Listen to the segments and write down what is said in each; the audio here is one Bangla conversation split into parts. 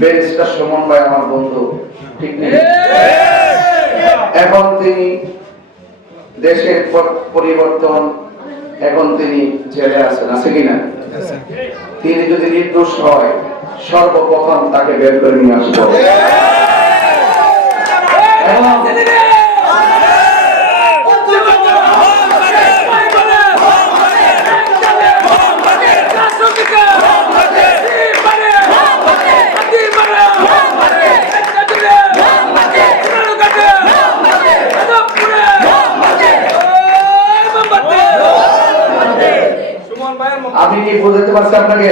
ব্যারিস্টার সুমন ভাই আমার বন্ধু, ঠিক নেই? এখন তিনি দেশের পরিবর্তন, এখন তিনি জেলে আছেন, আছে কিনা? তিনি যদি নির্দোষ হয় সর্বপ্রথম তাকে বের করে নিয়ে আসবো। আমি কি বোঝাতে পারছি আপনাকে?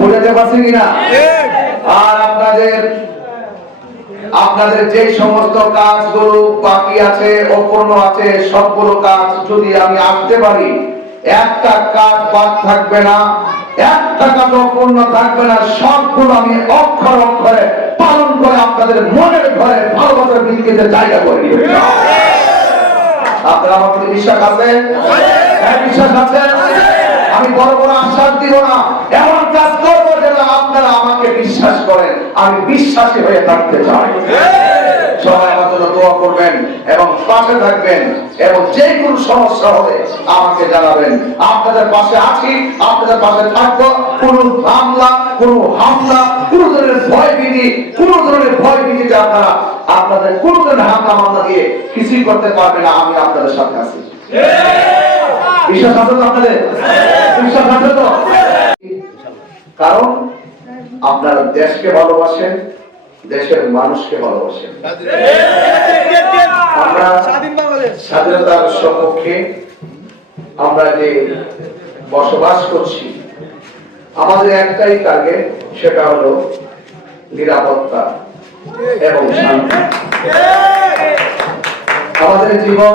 বোঝাতে পারছি কিনা? আর আপনাদের যে সমস্ত কাজগুলো বাকি আছে, অপূর্ণ আছে, সবগুলো কাজ যদি আমি আসতে পারি, একটা কাজ বাদ থাকবে না, একটা কাজ অপূর্ণ থাকবে না, সবগুলো আমি অক্ষর অক্ষরে পালন করে আপনাদের মনের ঘরে ভালোবাসার বিন্দুতে জায়গা করে দিব। আপনারা আমার প্রতি বিশ্বাস আছে? হ্যাঁ, বিশ্বাস আছে। আমি বড় বড় আশ্বাস দিব না, এমন কাজ করবো যেন আপনারা আমাকে বিশ্বাস করেন। আমি বিশ্বাসী হয়ে থাকতে চাই। সবাই আমার জন্য দোয়া করবেন এবং পাশে থাকবেন, এবং যে কোনো সমস্যা হলে আমাকে জানাবেন। আপনাদের পাশে আছি, আপনাদের পাশে থাকবো। কোন মামলা, কোন হামলা, কোন ধরনের ভয় ভীতিতে আপনাদের কোন ধরনের হামলা মামলা দিয়ে কিছুই করতে পারবে না। আমি আপনাদের সাথে আছি। বিশ্বাস আছে তো আপনাদের? বিশ্বাস আছে তো? কারণ আপনারা দেশকে ভালোবাসেন, দেশের মানুষকে ভালোবাসেন। আমরা স্বাধীনতার সপক্ষে আমরা যে বসবাস করছি, আমাদের একটাই টার্গেট, সেটা হলো নিরাপত্তা এবং শান্তি। আমাদের জীবন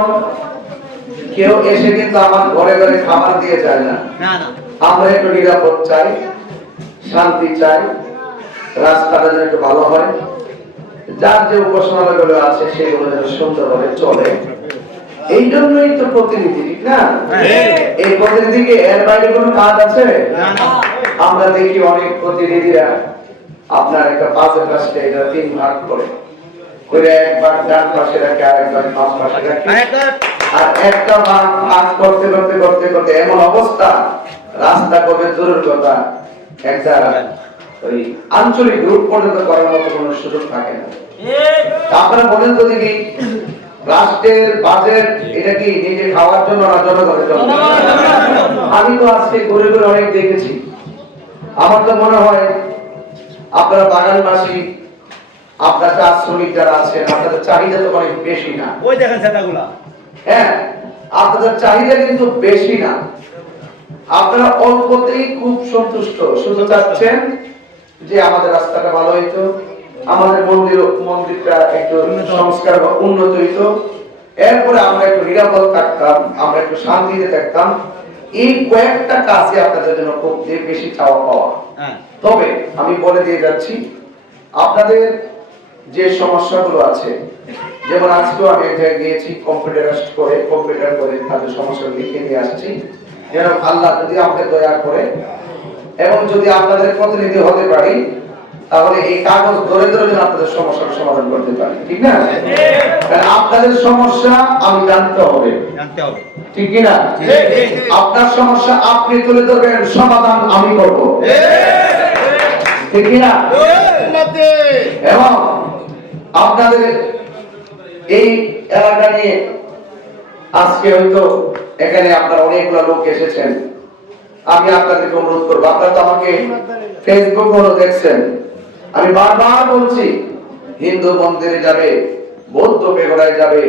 কেউ এসে কিন্তু আমার ঘরে ঘরে খাবার দিয়ে যায় না। আমরা একটু নিরাপদ চাই, শান্তি চাই, রাস্তাটা যেন একটু ভালো হয়, যার যে উপাসনালয়গুলো আছে সেগুলো যেন সুন্দরভাবে চলে। এই জন্যই তো প্রতিনিধি, ঠিক না? এই প্রতিনিধিকে এর বাইরে কোনো কাজ আছে? আমরা দেখি অনেক প্রতিনিধিরা আপনার একটা পাঁচের পাশে এটা 3 ভাগ করে, একবার ডান পাশে রাখে, আর একবার বাম পাশে রাখে, আর একটা ভাগ করতে করতে করতে করতে এমন অবস্থা, রাস্তা করবে দূরের কথা, একটা ওই আঞ্চলিক গ্রুপ পর্যন্ত করার মতো কোনো সুযোগ থাকে না। আপনারা বলেন তো দেখি, রাষ্ট্রের বাজেট এটা কি নিজে খাওয়ার জন্য না জনগণের জন্য? আমি তো আজকে ঘুরে ঘুরে অনেক দেখেছি। আমার তো মনে হয় আপনারা বাগানবাসী, আপনার কাজ শ্রমিক যারা আছেন, আপনাদের চাহিদা তো অনেক বেশি না। ওই দেখেন সেটাগুলা, হ্যাঁ, আপনাদের চাহিদা কিন্তু বেশি না। আপনারা অল্পতেই খুব সন্তুষ্ট, শুধু চাচ্ছেন যে আমাদের রাস্তাটা ভালো হইতো, আমাদের মন্দিরটা একটু সংস্কার বা উন্নত হইতো, এরপরে আমরা একটু নিরাপদ থাকতাম, আমরা একটু শান্তিতে থাকতাম। এই কয়েকটা কাজে আপনাদের জন্য খুব বেশি চাওয়া পাওয়া। তবে আমি বলে দিয়ে যাচ্ছি, আপনাদের যে সমস্যাগুলো আছে, যেমন আজকেও আমি এক জায়গায় গিয়েছি, কম্পিউটার করে তাদের সমস্যা লিখে নিয়ে আসছি, যেন আল্লাহ যদি আমাকে দয়া করে এবং যদি আপনাদের প্রতিনিধি হতে পারি, তাহলে এই কাগজ ধরে ধরে যেন আপনাদের সমস্যার সমাধান করতে পারি, ঠিক না? কারণ আপনাদের সমস্যা আমি জানতে হবে, ঠিক কিনা? আপনার সমস্যা আপনি তুলে ধরবেন, সমাধান আমি করব, ঠিক কিনা? এবং আপনাদের এই এলাকা নিয়ে আজকে হয়তো এখানে আপনারা অনেকগুলো লোক এসেছেন। আমি আপনাদেরকে অনুরোধ করবো, আপনারা তো আমাকে ফেসবুক গুলো দেখছেন, আমি বারবার বলছি, হিন্দু মন্দিরে যাবে, বৌদ্ধ পেগোড়ায় যাবে,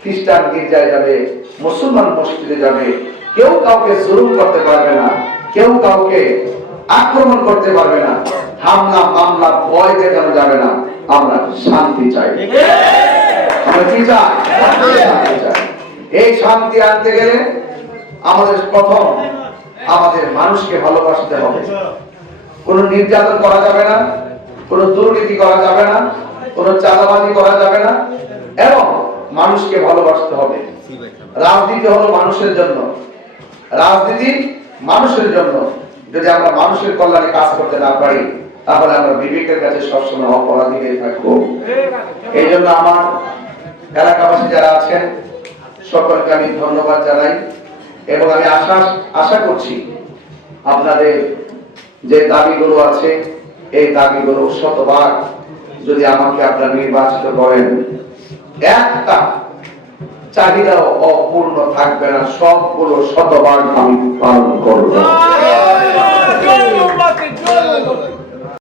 খ্রিস্টান গির্জায় যাবে, মুসলমান মসজিদে যাবে, কেউ কাউকে জুলুম করতে পারবে না, কেউ কাউকে আক্রমণ করতে পারবে না, হামলা মামলা ভয় দেখানো যাবে না। আমরা শান্তি চাই। আমরা কি চাই? শান্তি চাই। এই শান্তি আনতে গেলে আমাদের প্রথম আমাদের মানুষকে ভালোবাসতে হবে। কোনো নির্যাতন করা যাবে না, কোনো দুর্নীতি করা যাবে না, কোনো চাঁদাবাজি করা যাবে না, এবং মানুষকে ভালোবাসতে হবে। রাজনীতি হলো মানুষের জন্য, রাজনীতি মানুষের জন্য। যদি আমরা মানুষের কল্যাণে কাজ করতে না পারি, তাহলে আমরা বিবেকের কাছে সবসময় অপরাধী হয়ে থাকবো। এই জন্য আমার এলাকাবাসী যারা আছেন সকলকে আমি ধন্যবাদ জানাই এবং আমি আশা করছি আপনাদের যে দাবিগুলো আছে এই দাবিগুলো শতভাগ যদি আমাকে আপনারা নির্বাচিত করেন একটা চাহিদাও অপূর্ণ থাকবে না, সবগুলো শতভাগ আমি পালন করব।